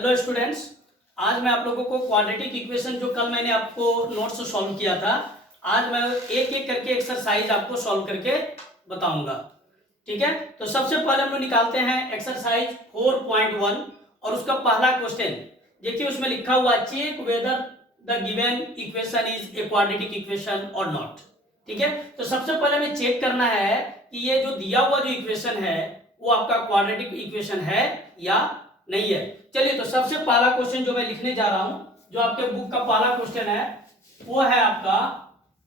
Hello students, आज मैं आप लोगों को क्वाड्रेटिक इक्वेशन जो कल मैंने आपको नोट्स सॉल्व किया था, आज मैं एक एक करके एक्सरसाइज आपको सॉल्व करके बताऊंगा। ठीक है, तो सबसे पहले हम लोग निकालते हैं एक्सरसाइज 4.1 और उसका पहला क्वेश्चन देखिए, उसमें लिखा हुआ check whether the given equation is a quadratic equation और नॉट। ठीक है, तो सबसे पहले हमें चेक करना है कि ये जो दिया हुआ जो इक्वेशन है वो आपका क्वाड्रेटिक इक्वेशन है या नहीं है। चलिए, तो सबसे पहला क्वेश्चन जो मैं लिखने जा रहा हूं, जो आपके बुक का पहला क्वेश्चन है, वो है आपका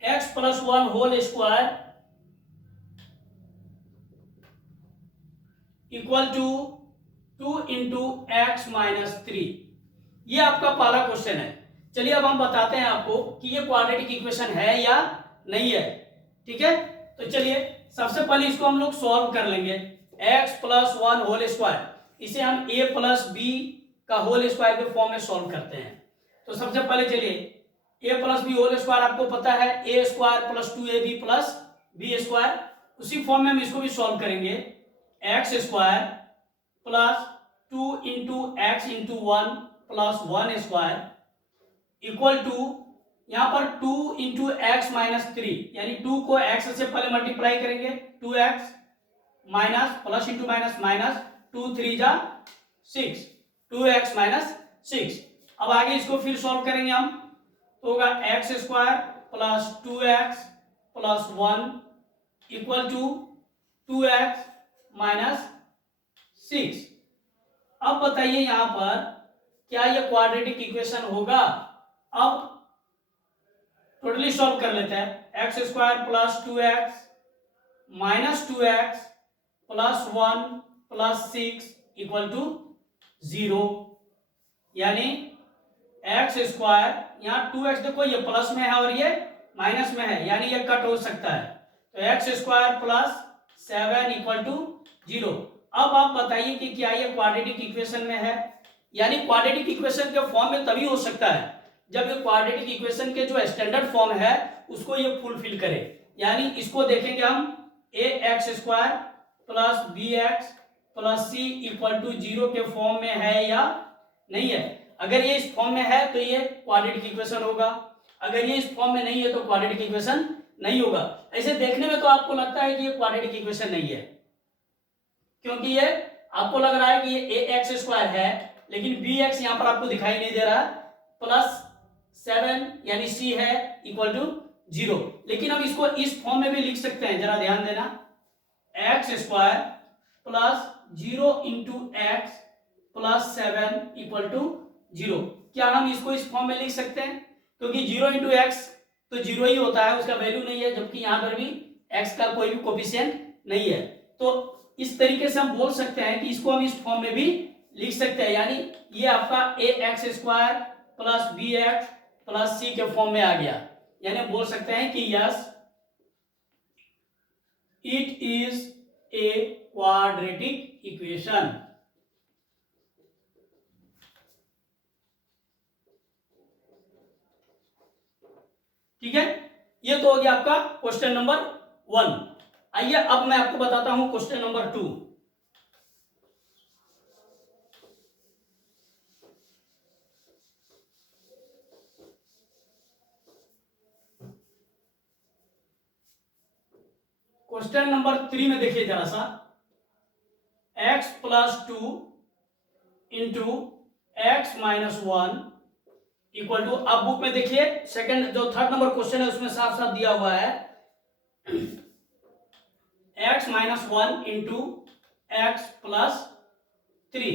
x+1 whole square equal to 2 into x minus 3। ये आपका पहला क्वेश्चन है। चलिए, अब हम बताते हैं आपको कि ये क्वाड्रेटिक इक्वेशन है या नहीं है। ठीक है, तो चलिए सबसे पहले इसको हम लोग सॉल्व कर लेंगे। x+1 होल स्क्वायर, इसे हम a प्लस बी का होल स्क्वायर के फॉर्म में सॉल्व करते हैं। तो सबसे पहले चलिए a plus b whole square आपको पता है a square plus 2ab plus b square, उसी फॉर्म में हम इसको भी सॉल्व करेंगे। X square plus 2 into x into 1 plus 1 square equal to यहां पर 2 इंटू एक्स माइनस 3, यानी 2 को x से पहले मल्टीप्लाई करेंगे, 2x minus plus into minus minus 2 3 जा 6, 2x माइनस 6। अब आगे इसको फिर सॉल्व करेंगे हम, तो होगा x square plus 2x plus 1 equal to 2x minus 6। अब बताइए यहां पर क्या ये क्वाड्रेटिक इक्वेशन होगा। अब टोटली सॉल्व कर लेते हैं। X square plus 2x minus 2x plus 1 plus 6 equal to 0, यानी एक्स स्क्वायर, यहाँ 2x देखो ये प्लस में है और ये माइनस में है, यानी ये कट हो सकता है, तो x square plus 7 equal to 0। अब आप बताइए कि क्या ये क्वाड्रेटिक इक्वेशन में है। यानी क्वाड्रेटिक इक्वेशन के फॉर्म में तभी हो सकता है जब ये क्वाड्रेटिक इक्वेशन के जो स्टैंडर्ड फॉर्म है उसको ये फुलफिल करे। यानी इसको देखेंगे हम a x square plus b x plus c equal to 0 के फॉर्म में है या नहीं है। अगर ये इस फॉर्म में है तो ये क्वाड्रेटिक इक्वेशन होगा, अगर ये इस फॉर्म में नहीं है तो क्वाड्रेटिक इक्वेशन नहीं होगा। ऐसे देखने में तो आपको लगता है कि ये क्वाड्रेटिक इक्वेशन नहीं है, क्योंकि ये आपको लग रहा है कि ये ए एक्स स्क्वायर है, लेकिन बी एक्स यहां पर आपको दिखाई नहीं दे रहा, प्लस 7 यानी सी है इक्वल टू 0। लेकिन हम इसको इस फॉर्म में भी लिख सकते हैं, जरा ध्यान देना, x square plus 0 into x plus 7 equal to 0। क्या हम इसको इस फॉर्म में लिख सकते हैं, क्योंकि 0 इंटू एक्स तो 0 ही होता है, उसका वैल्यू नहीं है, जबकि यहां पर भी x का कोई भी कोफिशिएंट नहीं है। तो इस तरीके से हम बोल सकते हैं कि इसको हम इस फॉर्म में भी लिख सकते हैं, यानी ये आपका a x square plus b x plus c के फॉर्म में आ गया। यानी हम बोल सकते हैं कि yes, it is a quadratic equation. ठीक है, ये तो हो गया आपका क्वेश्चन नंबर 1। आइए अब मैं आपको बताता हूं क्वेश्चन नंबर 2। क्वेश्चन नंबर 3 में देखिए जरा सा, x plus 2 into x minus 1 equal to, अब बुक में देखिए सेकंड जो थर्ड नंबर क्वेश्चन है उसमें साफ साफ दिया हुआ है x minus 1 into x plus 3।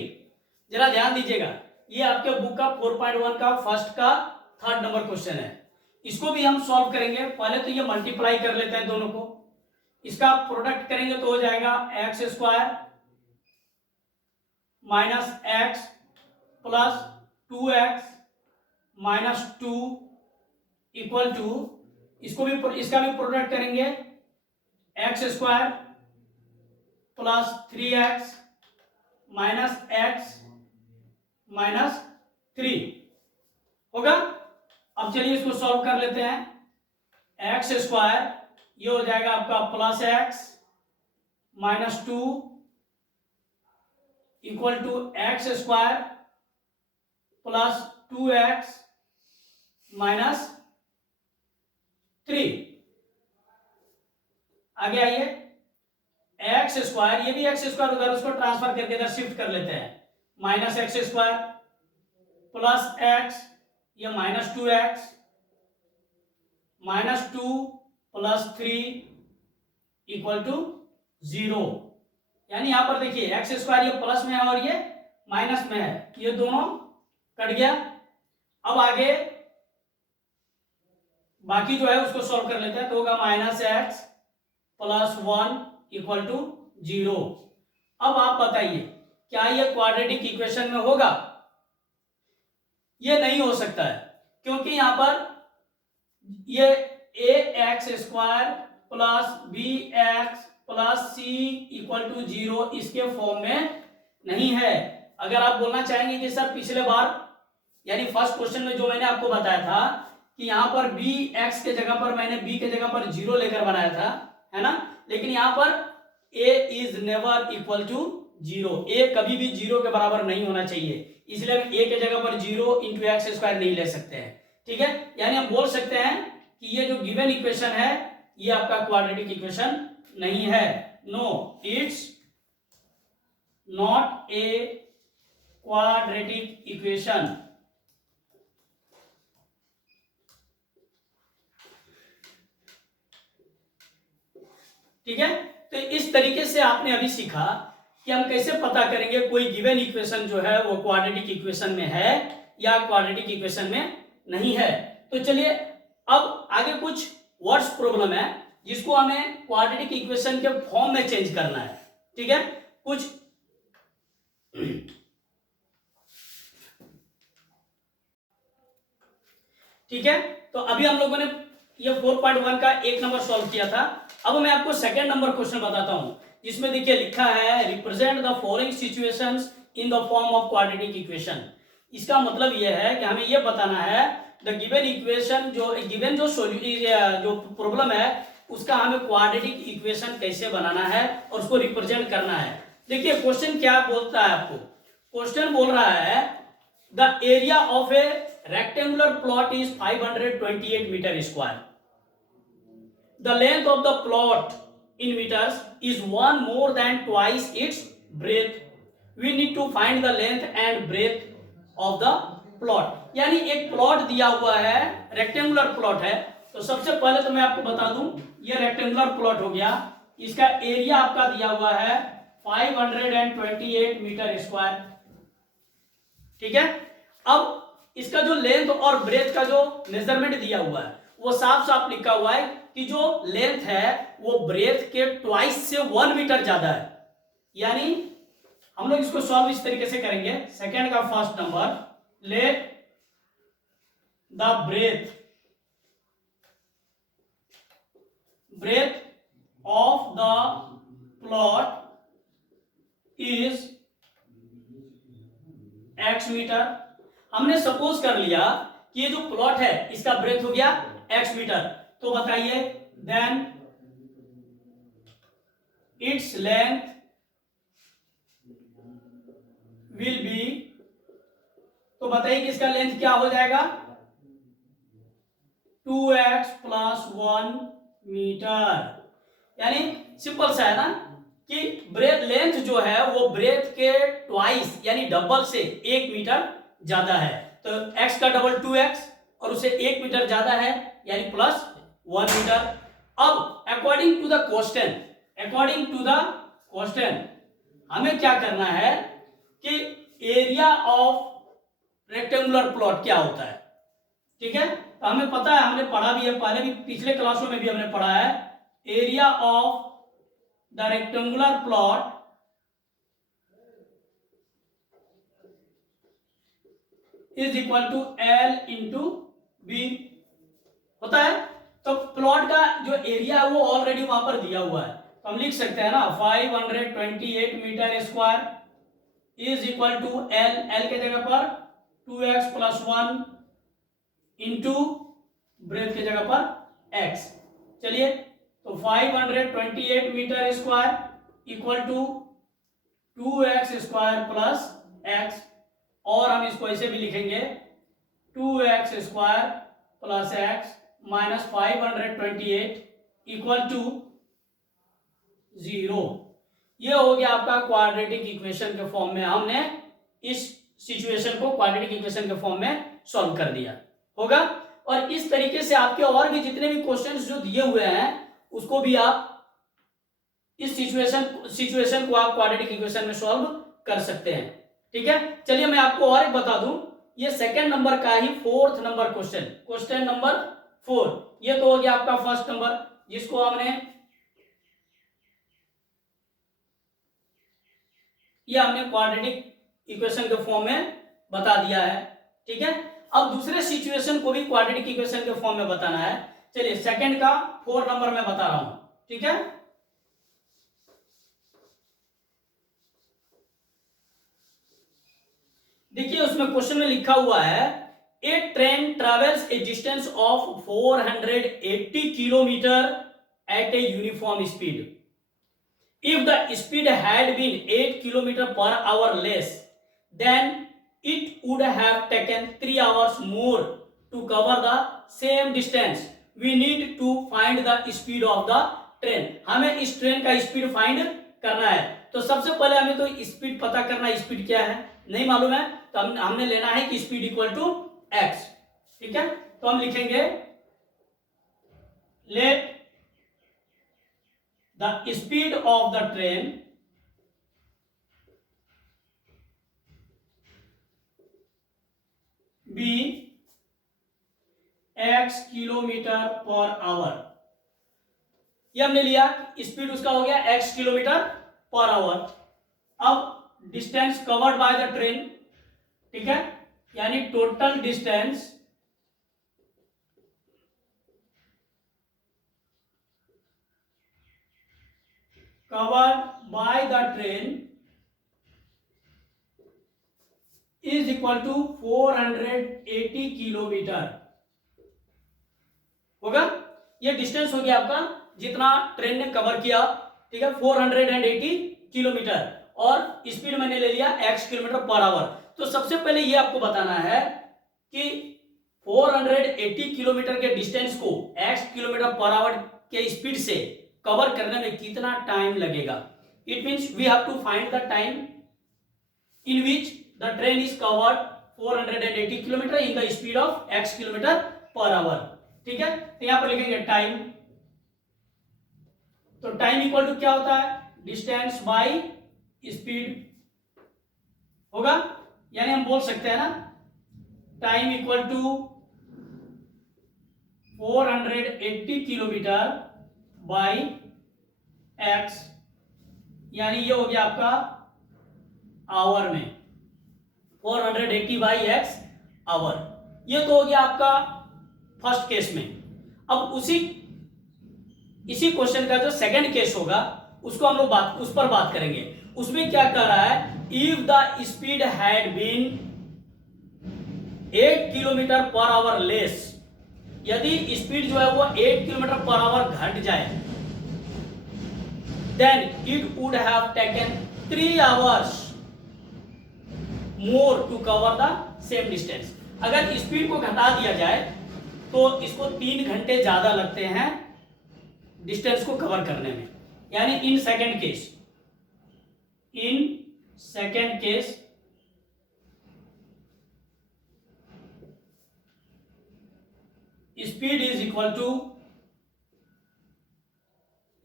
जरा ध्यान दीजिएगा, ये आपके बुक का 4.1 का फर्स्ट का थर्ड नंबर क्वेश्चन है। इसको भी हम सॉल्व करेंगे। पहले तो ये मल्टीप्लाई कर लेते हैं दोनों को, इसका प्रोडक्ट करेंगे तो हो जाएगा x square minus x plus 2x minus 2 equal to, इसको भी इसका भी प्रोडक्ट करेंगे, x square plus 3x minus x minus 3 होगा। अब चलिए इसको सॉल्व कर लेते हैं। एक्स स्क्वायर ये हो जाएगा आपका plus x minus 2 equal to x square plus 2x minus 3। आगे आइए, एक्स स्क्वायर, ये भी एक्स स्क्वायर उधर, उसको ट्रांसफर करके इधर शिफ्ट कर लेते हैं, minus x square plus x, ये minus 2x minus 2 plus 3 equal to 0। यानी यहां पर देखिए एक्स स्क्वायर ये प्लस में है और ये माइनस में है, ये दोनों कट गया। अब आगे बाकी जो है उसको सॉल्व कर लेते हैं, तो होगा minus x plus 1 equal to 0। अब आप बताइए क्या ये क्वाड्रेटिक इक्वेशन में होगा? ये नहीं हो सकता है, क्योंकि यहां पर ये a x square plus b x plus c equal to 0 इसके फॉर्म में नहीं है। अगर आप बोलना चाहेंगे कि सर पिछले बार यानी फर्स्ट क्वेश्चन में जो मैंने आपको बताया था कि यहां पर बी एक्स के जगह पर मैंने बी के जगह पर 0 लेकर बनाया था, है ना, लेकिन यहां पर ए इज नेवर इक्वल टू 0, ए कभी भी 0 के बराबर नहीं होना चाहिए, इसलिए हम ए के जगह पर 0 इंटू एक्स स्क्वायर नहीं ले सकते हैं। ठीक है, यानी हम बोल सकते हैं कि ये जो गिवन इक्वेशन है ये आपका क्वाड्रेटिक इक्वेशन नहीं है। No, it's not a quadratic equation. ठीक है, तो इस तरीके से आपने अभी सीखा कि हम कैसे पता करेंगे कोई गिवन इक्वेशन जो है वो क्वाड्रेटिक इक्वेशन में है या क्वाड्रेटिक इक्वेशन में नहीं है। तो चलिए अब आगे कुछ वर्ड्स प्रॉब्लम है जिसको हमें क्वाड्रेटिक इक्वेशन के फॉर्म में चेंज करना है। ठीक है, कुछ ठीक है, तो अभी हम लोगों ने ये 4.1 का 1 नंबर सॉल्व किया था। अब मैं आपको सेकंड नंबर क्वेश्चन बताता हूं जिसमें देखिए लिखा है represent the following situations in the form of quadratic equation. इसका मतलब यह है कि हमें यह बताना है द गिवन इक्वेशन, जो गिवन जो प्रॉब्लम है उसका हमें क्वाड्रेटिक इक्वेशन कैसे बनाना है और उसको रिप्रेजेंट करना है। देखिए क्वेश्चन क्या बोलता है आपको, क्वेश्चन बोल रहा है the area of A rectangular plot is 528 meter square. The length of the plot in meters is one more than twice its breadth. We need to find the length and breadth of the plot. यानी एक plot दिया हुआ है, rectangular plot है, तो सबसे पहले तो मैं आपको बता दूं ये रेक्टेंगुलर प्लॉट हो गया, इसका एरिया आपका दिया हुआ है 528 मीटर स्क्वायर। ठीक है, अब इसका जो लेंथ और ब्रेथ का जो मेजरमेंट दिया हुआ है वो साफ साफ लिखा हुआ है कि जो लेंथ है वो ब्रेथ के ट्वाइस से 1 मीटर ज्यादा है। यानी हम लोग इसको सॉल्व इस तरीके से करेंगे, सेकंड का first number, let the breadth of the plot is x metre. हमने सपोज कर लिया कि ये जो प्लॉट है इसका ब्रेथ हो गया x मीटर, तो बताइए then its length will be, तो बताइए कि इसका लेंथ क्या हो जाएगा 2x प्लस 1 मीटर। यानी सिंपल सा है ना कि ब्रेथ लेंथ जो है वो ब्रेथ के ट्वाइस यानी डबल से 1 मीटर ज्यादा है, तो x का डबल 2x और उसे 1 मीटर ज्यादा है यानी प्लस 1 मीटर। अब अकॉर्डिंग टू द क्वेश्चन हमें क्या करना है कि एरिया ऑफ रेक्टेंगुलर प्लॉट क्या होता है। ठीक है, तो हमें पता है, हमने पढ़ा भी है, पहले भी पिछले क्लासों में भी हमने पढ़ा है, area of the rectangular plot is equal to L into b होता है। तो प्लॉट का जो एरिया है वो ऑलरेडी वहां पर दिया हुआ है, तो हम लिख सकते हैं ना 528 metre square is equal to L के जगह पर 2x प्लस 1 इंटू ब्रेथ के जगह पर x। चलिए, तो 528 metre square equal to 2x square plus x, और हम इसको ऐसे भी लिखेंगे 2x² plus x minus 528 equal to 0। ये हो गया आपका क्वाड्रेटिक इक्वेशन के फॉर्म में, हमने इस सिचुएशन को क्वाड्रेटिक इक्वेशन के फॉर्म में सॉल्व कर दिया होगा। और इस तरीके से आपके और भी जितने भी क्वेश्चंस जो दिए हुए हैं उसको भी आप इस सिचुएशन को आप क्वाड्रेटिक इक्वेशन में सॉल्व कर सकते हैं। ठीक है, चलिए मैं आपको और एक बता दूं, ये सेकंड नंबर का ही 4th नंबर क्वेश्चन नंबर 4, ये तो हो गया आपका फर्स्ट नंबर जिसको हमने क्वाड्रेटिक इक्वेशन के फॉर्म में बता दिया है। ठीक है, अब दूसरे सिचुएशन को भी क्वाड्रेटिक इक्वेशन के फॉर्म में बताना है। चलिए सेकंड का 4 नंबर में बता रहा हूं। ठीक है, देखिए उसमें क्वेश्चन में लिखा हुआ है a train travels a distance of 480 kilometre at a uniform speed. If the speed had been 8 km per hour less, then it would have taken 3 hours more to cover the same distance. We need to find the speed of the train. हमें इस train का speed find करना है। तो सबसे पहले हमें तो स्पीड पता करना है, स्पीड क्या है नहीं मालूम है, तो हमने लेना है कि स्पीड इक्वल टू x। ठीक है, तो हम लिखेंगे let the speed of the train be x kilometre per hour. ये हमने लिया, स्पीड उसका हो गया x किलोमीटर पर आवर। अब distance covered by the train, ठीक है, यानी total distance covered by the train is equal to 480 kilometre होगा। ये डिस्टेंस हो गया आपका जितना ट्रेन ने कवर किया। ठीक है, 480 किलोमीटर और स्पीड मैंने ले लिया x किलोमीटर पर आवर। तो सबसे पहले ये आपको बताना है कि 480 किलोमीटर के डिस्टेंस को x किलोमीटर पर आवर के स्पीड से कवर करने में कितना टाइम लगेगा। It means we have to find the time in which the train is covered 480 kilometre in the speed of x kilometre per hour. ठीक है, तो यहां पर लिखेंगे टाइम। तो टाइम इक्वल टू क्या होता है, डिस्टेंस बाय स्पीड होगा, यानी हम बोल सकते हैं ना time equal to 480 kilometre by x, यानी ये हो गया आपका आवर में 480 बाई x आवर। ये तो हो गया आपका फर्स्ट केस में। अब इसी क्वेश्चन का जो सेकंड केस होगा उसको हम लोग उस पर बात करेंगे। उसमें क्या कह रहा है, if the speed had been 8 kilometre per hour less, यदि स्पीड जो है वो 8 किलोमीटर पर आवर घट जाए, then it would have taken 3 hours more to cover the same distance। अगर स्पीड को घटा दिया जाए तो इसको 3 घंटे ज्यादा लगते हैं डिस्टेंस को कवर करने में। यानी in second case speed is equal to,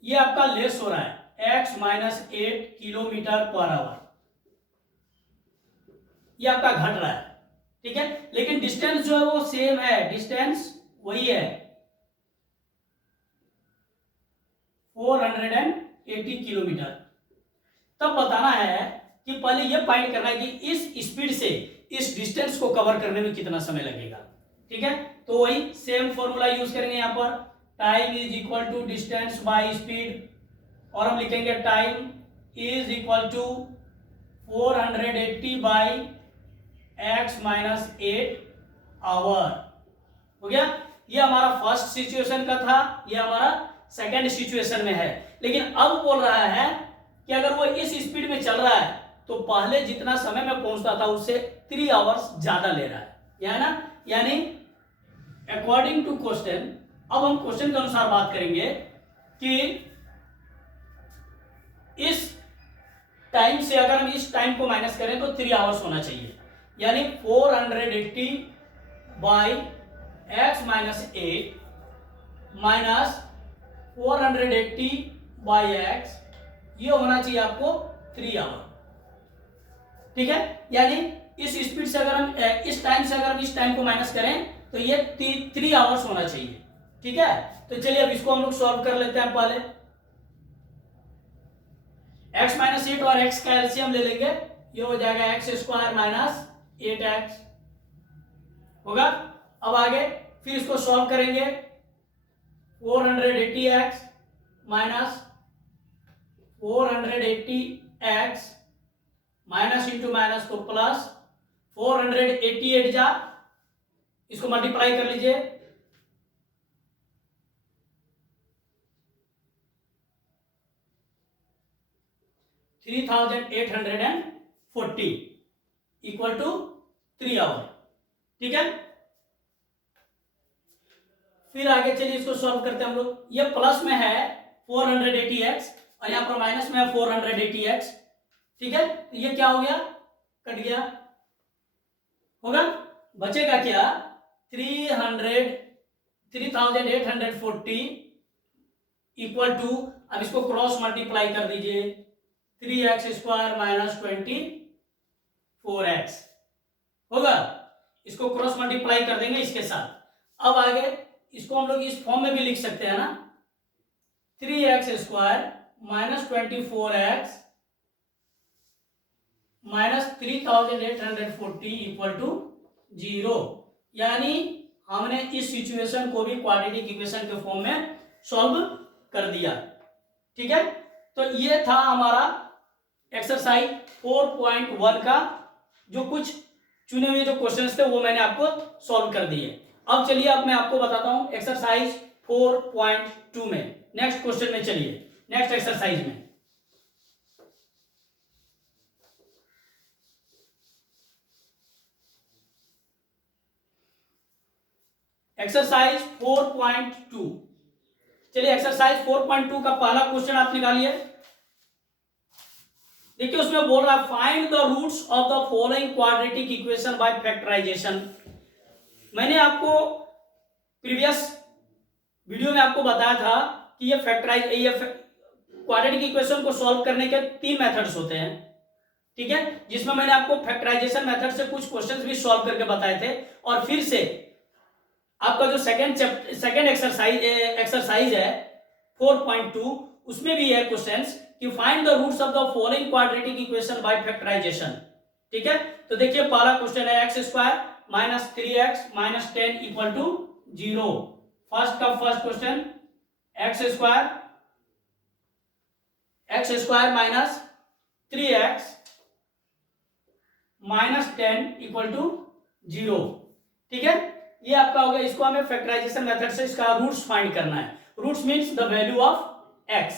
ये आपका लेस हो रहा है x minus 8 kilometre per hour, ये आपका घट रहा है। ठीक है, लेकिन डिस्टेंस जो है वो सेम है, डिस्टेंस वही है 480 किलोमीटर। तब बताना है कि पहले ये फाइंड करना है कि इस स्पीड से इस डिस्टेंस को कवर करने में कितना समय लगेगा। ठीक है, तो वही सेम फॉर्मूला यूज करेंगे यहां पर, time is equal to distance by speed, और हम लिखेंगे time is equal to 480 by x minus 8 hour. हो गया, ये हमारा फर्स्ट सिचुएशन का था, ये हमारा सेकंड सिचुएशन में है। लेकिन अब बोल रहा है कि अगर वो इस स्पीड में चल रहा है तो पहले जितना समय में पहुंचता था उससे 3 आवर्स ज्यादा ले रहा है, या ना, यानी अकॉर्डिंग टू क्वेश्चन। अब हम क्वेश्चन के अनुसार बात करेंगे कि इस टाइम से अगर हम इस टाइम को माइनस करें तो 3 आवर्स होना चाहिए, यानी 480 by x minus 8 minus 480 by x, ये होना चाहिए आपको 3 आवर। ठीक है, यानी इस स्पीड से अगर हम इस टाइम से अगर हम इस टाइम को माइनस करें तो ये 3 आवर्स होना चाहिए। ठीक है, तो चलिए अब इसको हम लोग सॉल्व कर लेते हैं। पहले x माइनस 8 और x का एलसीएम ले लेंगे, ये हो जाएगा एक्स स्क्वायर माइनस 8x होगा। अब आगे फिर इसको सॉल्व करेंगे, 480x minus 480x minus into minus तो प्लस 488 जा, इसको मल्टीप्लाई कर लीजिए, 3840 इक्वल टू 3 आवर। ठीक है, फिर आगे चलिए इसको सॉल्व करते हैं हम लोग। ये प्लस में है 480x और यहां पर माइनस में है 480x। ठीक है, तो ये क्या हो गया, कट गया, होगा, बचेगा क्या 3840 इक्वल टू, अब इसको क्रॉस मल्टीप्लाई कर दीजिए, 3x स्क्वायर माइनस 24x होगा। इसको क्रॉस मल्टीप्लाई कर देंगे इसके साथ। अब आगे इसको हम लोग इस फॉर्म में भी लिख सकते हैं ना, 3x square minus 24x minus 3840 equal to 0, यानी हमने इस सिचुएशन को भी क्वाड्रेटिक इक्वेशन के फॉर्म में सॉल्व कर दिया। ठीक है, तो ये था हमारा एक्सरसाइज 4.1 का जो कुछ चुने हुए जो क्वेश्चंस थे वो मैंने आपको सॉल्व कर दिए। अब चलिए अब मैं आपको बताता हूं एक्सरसाइज 4.2 में, नेक्स्ट क्वेश्चन में, चलिए नेक्स्ट एक्सरसाइज में। एक्सरसाइज 4.2, चलिए एक्सरसाइज 4.2 का पहला क्वेश्चन आप निकालिए। देखिए उसमें बोल रहा है find the roots of the following quadratic equation by factorisation. मैंने आपको प्रीवियस वीडियो में आपको बताया था कि ये क्वाड्रेटिक इक्वेशन को सॉल्व करने के 3 मेथड्स होते हैं। ठीक है, जिसमें मैंने आपको फैक्टराइजेशन मेथड से कुछ क्वेश्चंस भी सॉल्व करके बताए थे, और फिर से आपका जो सेकंड एक्सरसाइज है 4.2, उसमें भी है क्वेश्चंस कि find the roots of the following quadratic equation by factorisation. ठीक है, तो देखिए पहला क्वेश्चन है x square minus 3x minus 10 equal to 0। First का first question, x square minus 3x minus 10 equal to 0। ठीक है, ये आपका हो गया। इसको हमें फैक्टराइजेशन मेथड से इसका रूट्स फाइंड करना है। Roots means the value of x,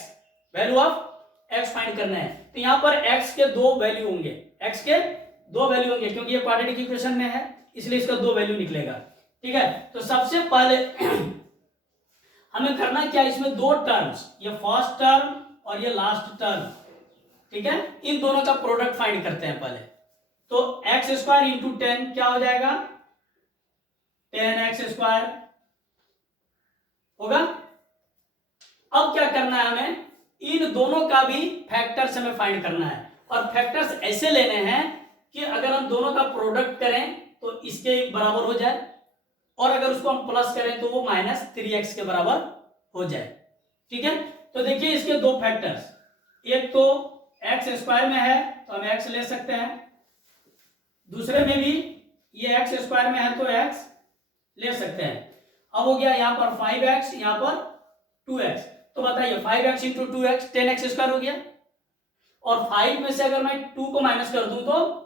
value of x find करना है। तो यहां पर x के 2 वैल्यू होंगे, x के 2 वैल्यू होंगे, क्योंकि ये क्वाड्रेटिक इक्वेशन में है इसलिए इसका 2 वैल्यू निकलेगा। ठीक है, तो सबसे पहले हमें करना क्या, इसमें 2 टर्म्स, ये फर्स्ट टर्म और ये लास्ट टर्म, ठीक है, इन दोनों का प्रोडक्ट फाइंड करते हैं पहले। तो एक्स स्क्वायर इंटू 10 क्या हो जाएगा, 10x स्क्वायर होगा। अब क्या करना है, हमें इन दोनों का भी फैक्टर्स हमें फाइंड करना है, और फैक्टर्स ऐसे लेने हैं कि अगर हम दोनों का प्रोडक्ट करें तो इसके बराबर हो जाए, और अगर उसको हम प्लस करें तो वो माइनस 3x के बराबर हो जाए। ठीक है, तो देखिए इसके 2 फैक्टर्स, एक तो एक्स स्क्वायर में है तो हम x ले सकते हैं, दूसरे में भी ये एक्स स्क्वायर में है तो x ले सकते हैं। अब हो गया यहाँ पर 5x, यहाँ पर 2x, तो बताइए 5x into 2x 10x square हो गया, और 5 में से अगर मैं 2 को माइनस कर दूं तो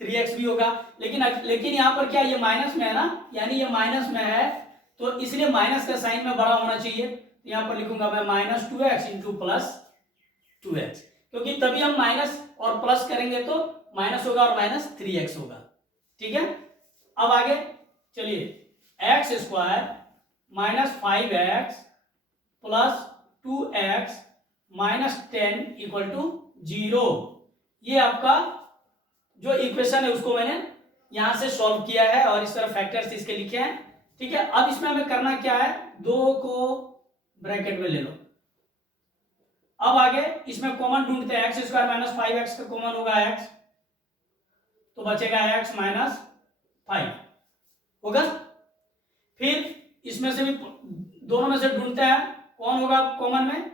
3x भी होगा। लेकिन यहाँ पर क्या ये माइनस में है ना, यानी ये माइनस में है तो इसलिए माइनस का साइन में बड़ा होना चाहिए। यहाँ पर लिखूंगा मैं -2x इंटू +2x, क्योंकि तभी हम माइनस और प्लस करेंगे तो माइनस होगा और माइनस 3x होगा। ठीक है, अब आगे चलिए, x square minus 5x plus 2x minus 10 equal to 0। ये आपका जो इक्वेशन है उसको मैंने यहां से सॉल्व किया है और इस तरह फैक्टर्स इसके लिखे हैं। ठीक है, अब इसमें हमें करना क्या है, 2 को ब्रैकेट में ले लो। अब आगे इसमें कॉमन ढूंढते हैं, एक्स स्क्वायर माइनस 5x का कॉमन होगा x, तो बचेगा x माइनस 5 होगा। फिर इसमें से भी दोनों में से ढूंढते हैं कौन होगा कॉमन में,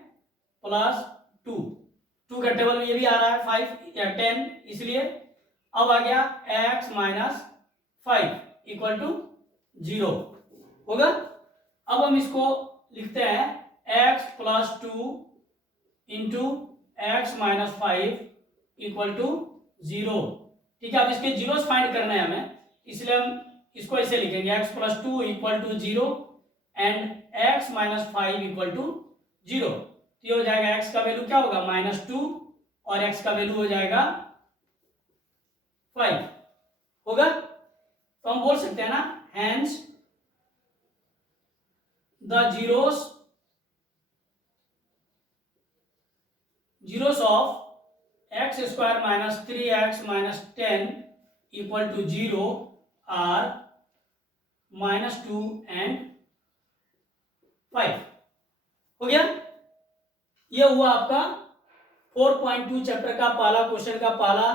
प्लस 2 का टेबल में ये भी आ रहा है 5 या 10, इसलिए अब आ गया x माइनस 5 इक्वल टू 0 होगा। अब हम इसको लिखते हैं x plus 2 into x minus 5 equal to 0। ठीक है, अब इसके जीरोस फाइंड करने हैं हमें, इसलिए हम इसको ऐसे लिखेंगे x plus 2 equal to 0 and x minus 5 equal to 0। तो ये हो जाएगा x का वैल्यू क्या होगा -2 और x का वैल्यू हो जाएगा 5 होगा। तो हम बोल सकते हैं ना, hence the zeros of x square minus 3x minus 10 equal to 0 are -2 and 5 हो गया। यह हुआ आपका 4.2 चैप्टर का पहला क्वेश्चन का पहला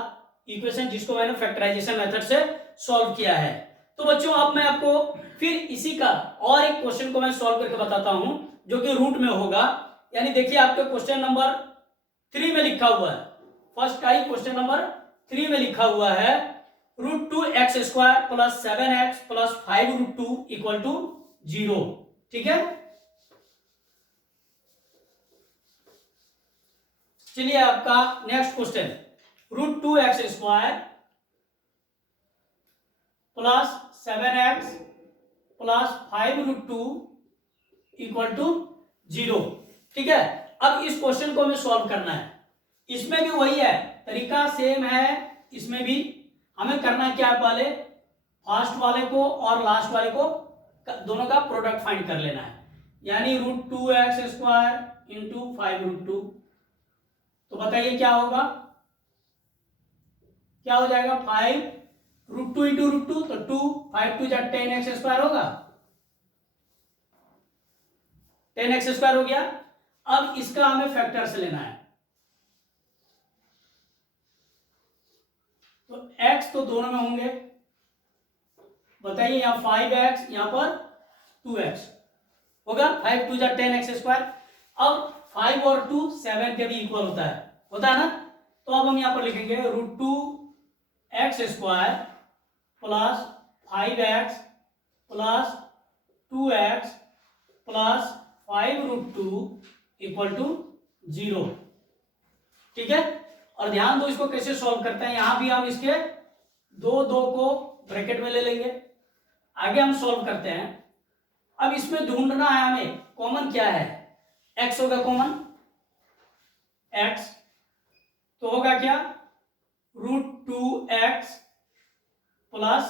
इक्वेशन, जिसको मैंने फैक्टराइजेशन मेथड से सॉल्व किया है। तो बच्चों अब मैं आपको फिर इसी का और एक क्वेश्चन को मैं सॉल्व करके बताता हूं, जो कि रूट में होगा। यानी देखिए आपके क्वेश्चन नंबर 3 में लिखा हुआ है, फर्स्ट का ही क्वेश्चन नंबर 3 में लिखा हुआ है √2x square plus 7x plus 5√2 equal to 0। ठीक है, चलिए आपका next question, √2x square plus 7x plus 5√2 equal to 0। ठीक है, अब इस क्वेश्चन को हमें सॉल्व करना है। इसमें भी वही है, तरीका सेम है। इसमें भी हमें करना क्या है, पहले फर्स्ट वाले को और लास्ट वाले को दोनों का प्रोडक्ट फाइंड कर लेना है, यानी √2x स्क्वायर इंटू 5√2। तो बताइए क्या होगा, क्या हो जाएगा, 5√2 इंटू √2 तो 2, 5 2 10x स्क्वायर होगा, 10x स्क्वायर हो गया। अब इसका हमें फैक्टर्स लेना है, तो x तो दोनों में होंगे, बताइए, यहां 5x यहां पर 2x होगा, 5 2 10x स्क्वायर। अब 5 और 2 7 के भी इक्वल होता है ना। तो अब हम यहां पर लिखेंगे √2x square plus 5x plus 2x plus 5√2 equal to 0। ठीक है, और ध्यान दो इसको कैसे सॉल्व करते हैं, यहां भी हम इसके दो को ब्रैकेट में ले लेंगे। आगे हम सॉल्व करते हैं। अब इसमें ढूंढना है हमें कॉमन क्या है, x होगा कॉमन, x तो होगा क्या, √2x प्लस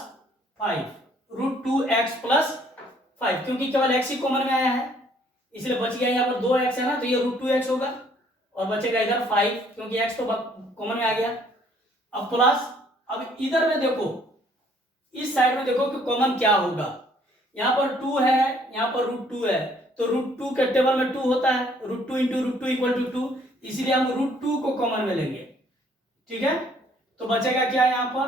5, √2x प्लस 5, क्योंकि केवल x ही कॉमन में आया है, इसलिए बच गया यहाँ पर 2x है ना, तो ये √2x होगा और बचेगा इधर 5, क्योंकि x तो कॉमन में आ गया। अब प्लस, अब इधर में देखो, इस साइड में देखो कि कॉमन क्या होगा, यहाँ पर 2 है, यहाँ पर √2 है, तो √2 के टेबल में 2 होता है, √2 इंटू √2 इक्वल टू 2, इसलिए हम √2 को कॉमन में लेंगे। ठीक है, तो बचेगा क्या यहाँ पर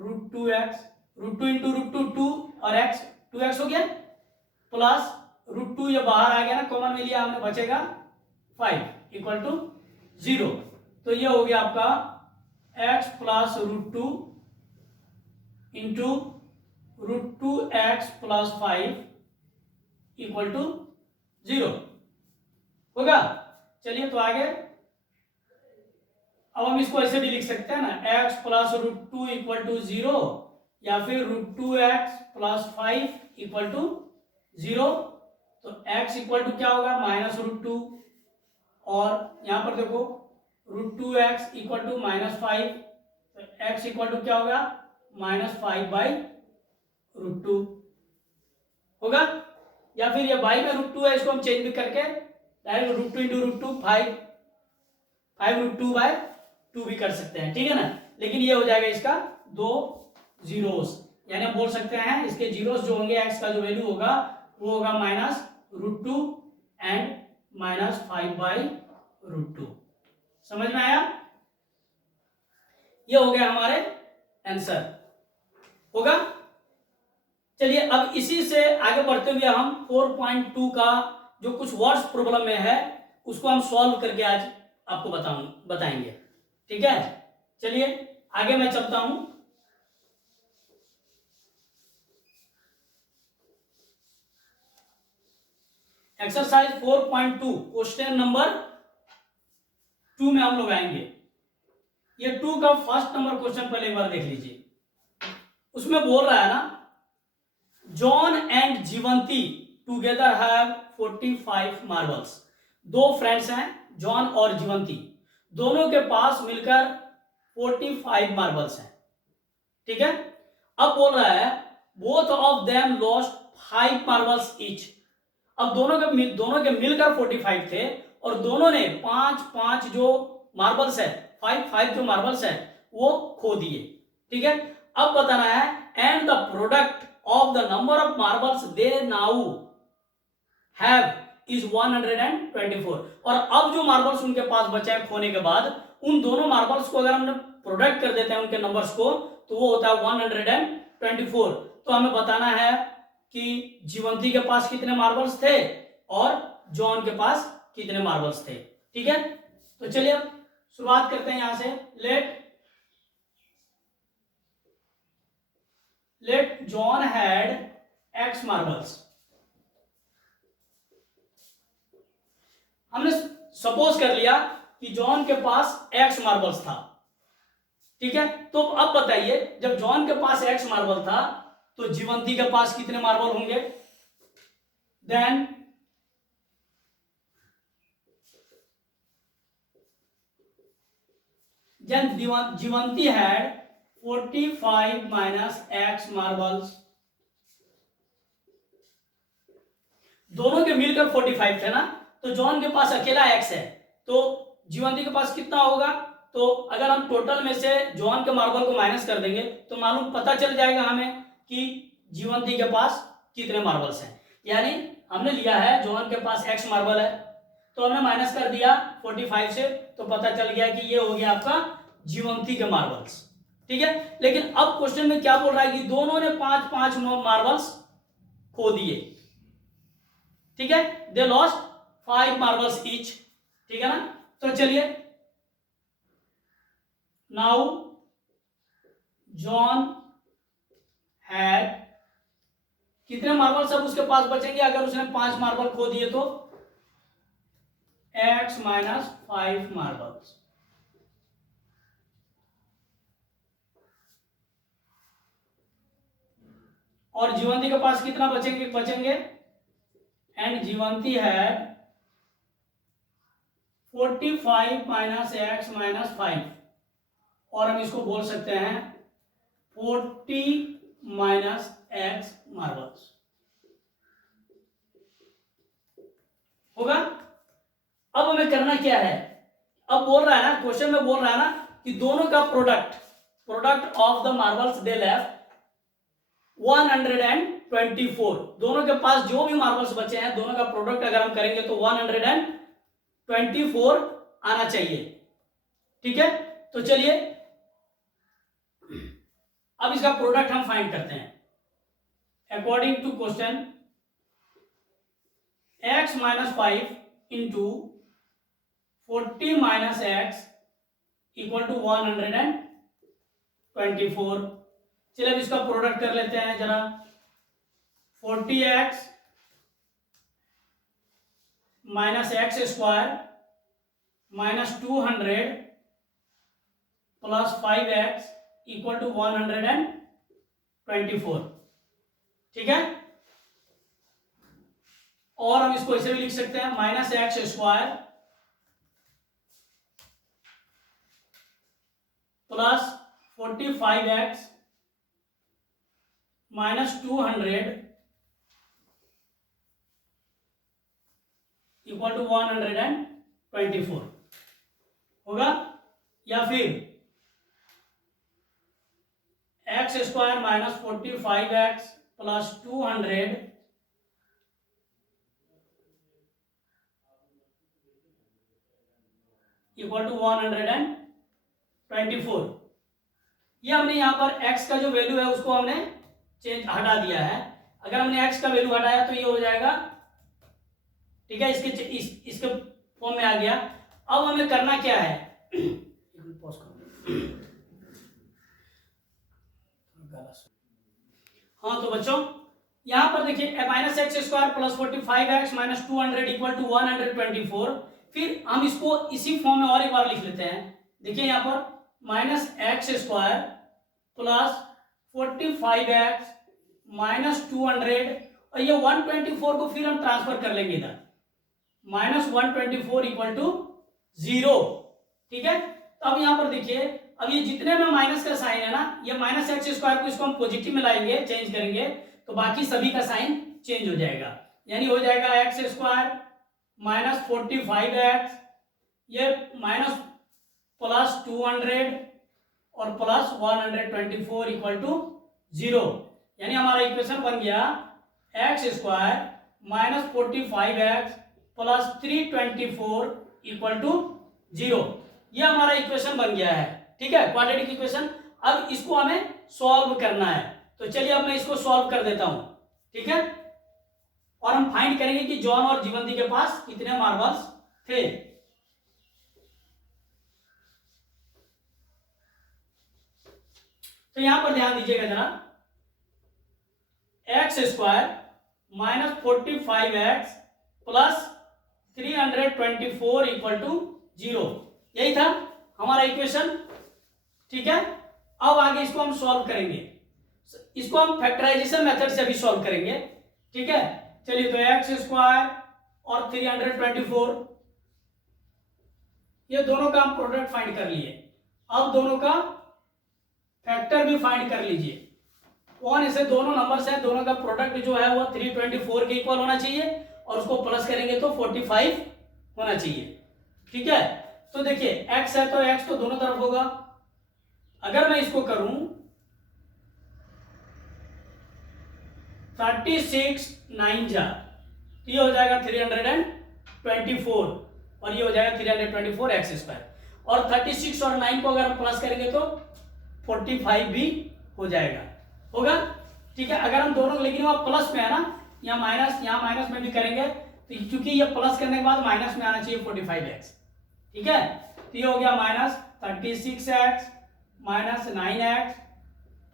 √2x, √2 इंटू √2 2 और x 2x हो गया, प्लस √2 ये बाहर आ गया ना, कॉमन में लिया हमने, बचेगा 5 इक्वल टू 0। तो ये हो गया आपका x plus √2 into √2x plus 5 equal to 0 होगा। चलिए तो आगे, अब हम इसको ऐसे भी लिख सकते हैं ना, x प्लस √2 इक्वल टू 0, या फिर √2x प्लस 5 इक्वल टू 0। तो x इक्वल टू क्या होगा, -√2, और यहां पर देखो √2x इक्वल टू -5, तो x इक्वल टू क्या होगा -5/√2 होगा। या फिर ये बाई में √2 है, इसको हम चेंज भी करके डायरेक्ट √2 इंटू √2 5/2 भी कर सकते हैं, ठीक है ना। लेकिन ये हो जाएगा इसका 2 जीरोस, यानी हम बोल सकते हैं इसके जीरोस जो होंगे, x का जो वैल्यू होगा वो होगा -√2 एंड -5/√2। समझ में आया? ये हो गया हमारे आंसर होगा। चलिए अब इसी से आगे बढ़ते हुए हम 4.2 का जो कुछ वर्ड्स प्रॉब्लम में है उसको हम सॉल्व करके आज आपको बताएंगे, ठीक है। चलिए आगे मैं चलता हूं। एक्सरसाइज 4.2 क्वेश्चन नंबर 2 में हम लोग आएंगे। ये 2 का फर्स्ट नंबर क्वेश्चन पहले एक बार देख लीजिए। उसमें बोल रहा है ना, John and Jeevanti together have 45 marbles. दो फ्रेंड्स हैं जॉन और जीवंती, दोनों के पास मिलकर 45 मार्बल्स हैं, ठीक है। अब बोल रहा है both of them lost 5 marbles each. अब दोनों के मिलकर 45 थे और दोनों ने 5 जो मार्बल्स है, 5 जो मार्बल्स है वो खो दिए, ठीक है। अब बताना है and the product of the number of marbles they now have is 124। और अब जो मार्बल्स उनके पास बचे हैं खोने के बाद, उन दोनों मार्बल्स को अगर हम प्रोडक्ट कर देते हैं उनके नंबर्स को, तो वो होता है 124। तो हमें बताना है कि जीवंती के पास कितने मार्बल्स थे और जॉन के पास कितने मार्बल्स थे, ठीक है। तो चलिए अब शुरुआत करते हैं यहां से। Let John had x marbles. हमने सपोज कर लिया कि जॉन के पास x मार्बल्स था, ठीक है। तो अब बताइए जब जॉन के पास x मार्बल था तो जीवंती के पास कितने मार्बल होंगे। Then Jeevanti had 45 minus x marbles. दोनों के मिलकर 45 थे ना, तो जॉन के पास अकेला x है, तो जीवंती के पास कितना होगा। तो अगर हम टोटल में से जॉन के मार्बल को माइनस कर देंगे तो मालूम पता चल जाएगा हमें कि जीवंती के पास कितने मार्बल्स हैं। यानी हमने लिया है जॉन के पास x मार्बल है, तो हमने माइनस कर दिया 45 से, तो पता चल गया कि ये हो गया आपका जीवंती के मार्बल्स, ठीक है। लेकिन अब क्वेश्चन में क्या बोल रहा है कि दोनों ने 5 मार्बल्स खो दिए, ठीक है। दे लॉस्ट 5 मार्बल्स ईच, ठीक है ना। तो चलिए नाउ जॉन हैड, कितने मार्बल्स अब उसके पास बचेंगे अगर उसने 5 मार्बल खो दिए तो x माइनस 5 मार्बल्स। और जीवंती के पास कितना बचेंगे एंड जीवंती है 45 माइनस एक्स माइनस 5, और हम इसको बोल सकते हैं 40 माइनस एक्स मार्बल्स होगा। अब हमें करना क्या है, अब बोल रहा है ना क्वेश्चन में, बोल रहा है ना कि दोनों का product of the marbles they left 124। दोनों के पास जो भी मार्बल्स बचे हैं दोनों का प्रोडक्ट अगर हम करेंगे तो 124 आना चाहिए, ठीक है। तो चलिए अब इसका प्रोडक्ट हम फाइंड करते हैं according to question. x minus 5 into 40 minus x equal to 124। चलिए अब इसका प्रोडक्ट कर लेते हैं जरा। 40x minus x square minus 200 plus 5x equal to 124, ठीक है। और हम इसको ऐसे भी लिख सकते हैं minus x square plus 45x minus 200 equal to 124 होगा। या फिर x square minus 45x plus 200 equal to 124। ये हमने यहाँ पर x का जो वैल्यू है उसको हमने चेंज हटा दिया है। अगर हमने x का वैल्यू हटाया तो ये हो जाएगा, ठीक है, इसके फॉर्म में आ गया। अब हमें करना क्या है, हाँ तो बच्चों यहां पर देखिए minus x square plus 45x minus 200 equal to 124। फिर हम इसको इसी फॉर्म में और एक बार लिख लेते हैं। देखिए यहां पर minus x square plus 45x minus 200 और ये 124 को फिर हम ट्रांसफर कर लेंगे इधर, माइनस 124 इक्वल टू 0, ठीक है। तो अब यहां पर देखिए, अब ये जितने में माइनस का साइन है ना, ये माइनस एक्स स्क्वायर को इसको हम पॉजिटिव में लाएंगे, चेंज करेंगे तो बाकी सभी का साइन चेंज हो जाएगा। यानी हो जाएगा एक्स स्क्वायर माइनस 45x, ये माइनस प्लस 200 और प्लस 124 इक्वल टू 0। यानी हमारा इक्वेशन बन गया x square minus 45x plus 324 equal to 0। ये हमारा इक्वेशन बन गया है, ठीक है, क्वाड्रेटिक इक्वेशन। अब इसको हमें सॉल्व करना है, तो चलिए अब मैं इसको सॉल्व कर देता हूं, ठीक है। और हम फाइंड करेंगे कि जॉन और जीवंती के पास कितने मार्बल्स थे। तो यहां पर ध्यान दीजिएगा जरा, x square minus 45x plus 324 equal to 0, यही था हमारा इक्वेशन, ठीक है। अब आगे इसको हम सॉल्व करेंगे, इसको हम फैक्टराइजेशन मेथड से भी सॉल्व करेंगे, ठीक है। चलिए तो एक्स स्क्वायर और 324, ये दोनों का हम प्रोडक्ट फाइंड कर लिए। अब दोनों का फैक्टर भी फाइंड कर लीजिए। कौन ऐसे दोनों नंबर्स हैं, दोनों का प्रोडक्ट जो है वो 324 के इक्वल होना चाहिए और उसको प्लस करेंगे तो 45 होना चाहिए, ठीक है। तो देखिए x है तो x तो दोनों तरफ होगा। अगर मैं इसको करूं 36 9 जा तो ये हो जाएगा 324 और ये हो जाएगा 324 एक्स स्क्वायर, और 36 और 9 को अगर हम प्लस करेंगे तो 45 भी हो जाएगा, होगा, ठीक है। अगर हम दोनों, लेकिन वहां प्लस में है ना, यहाँ माइनस में भी करेंगे तो क्योंकि ये प्लस करने के बाद माइनस में आना चाहिए 45x, ठीक है। तो ये हो गया minus 36x minus 9x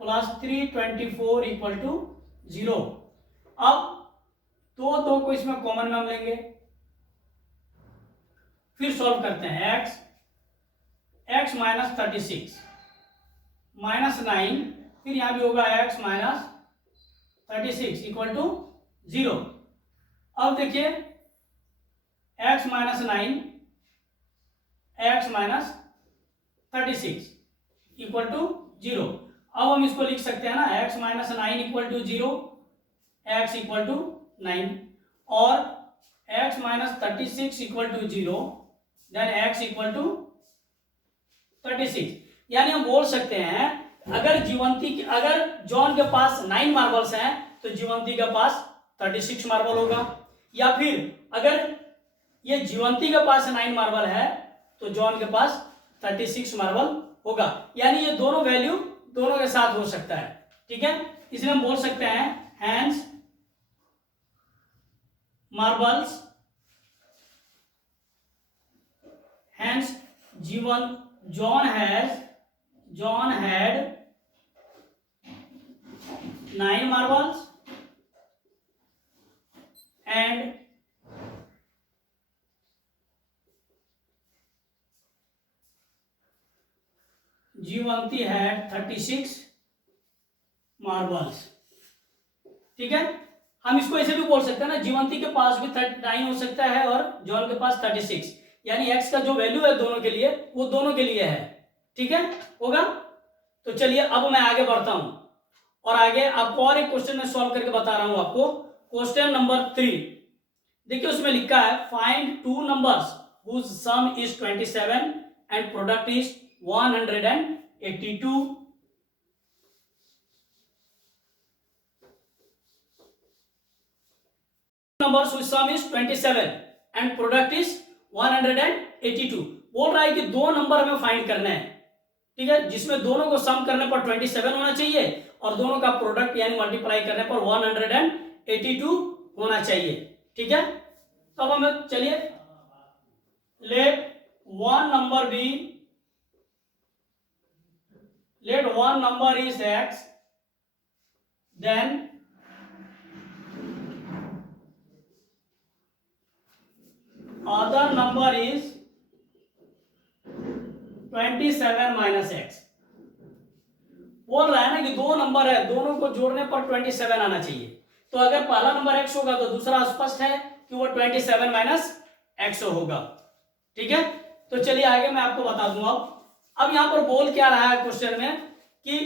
plus 324 equal to 0। अब दो को इसमें कॉमन में हम लेंगे, फिर सॉल्व करते हैं। x माइनस 36 माइनस 9, फिर यहां भी होगा x माइनस 36 इक्वल टू 0। अब देखिए x minus 9 x minus 36 equal to 0। अब हम इसको लिख सकते हैं ना, x minus 9 equal to 0, x equal to 9, और x minus 36 equal to 0, then x equal to 36। यानी हम बोल सकते हैं अगर जॉन के पास 9 मार्बल्स हैं तो जीवंती के पास 36 मार्बल होगा, या फिर अगर ये जीवंती के पास 9 मार्बल है तो जॉन के पास 36 मार्बल होगा। यानी ये दोनों वैल्यू दोनों के साथ हो सकता है, ठीक है। इसलिए हम बोल सकते हैं hence marbles, hence John had 9 marbles and Jivanti had 36 marbles, ठीक है। हम इसको ऐसे भी बोल सकते हैं ना, जीवंती के पास भी 9 हो सकता है और जॉन के पास 36, यानी x का जो वैल्यू है दोनों के लिए वो दोनों के लिए है, ठीक है, होगा। तो चलिए अब मैं आगे बढ़ता हूं और आगे आपको और एक क्वेश्चन में सॉल्व करके बता रहा हूं आपको। क्वेश्चन नंबर 3, देखिए उसमें लिखा है find two numbers whose sum is 27 and product is 182। Numbers whose sum is 27 and product is 182। बोल रहा है कि दो नंबर हमें फाइंड करना है, ठीक है, जिसमें दोनों को सम करने पर 27 होना चाहिए और दोनों का प्रोडक्ट यानी मल्टीप्लाई करने पर 182 होना चाहिए, ठीक है। तो अब हमें चलिए let one number b, let one number is x, then other number is 27 minus x। बोल रहा है ना कि दो नंबर है, दोनों को जोड़ने पर 27 आना चाहिए। तो अगर पहला नंबर x होगा तो दूसरा स्पष्ट है कि वो 27 माइनस एक्स होगा, ठीक है। तो चलिए आगे मैं आपको बता दूंगा। अब यहां पर बोल क्या रहा है क्वेश्चन में कि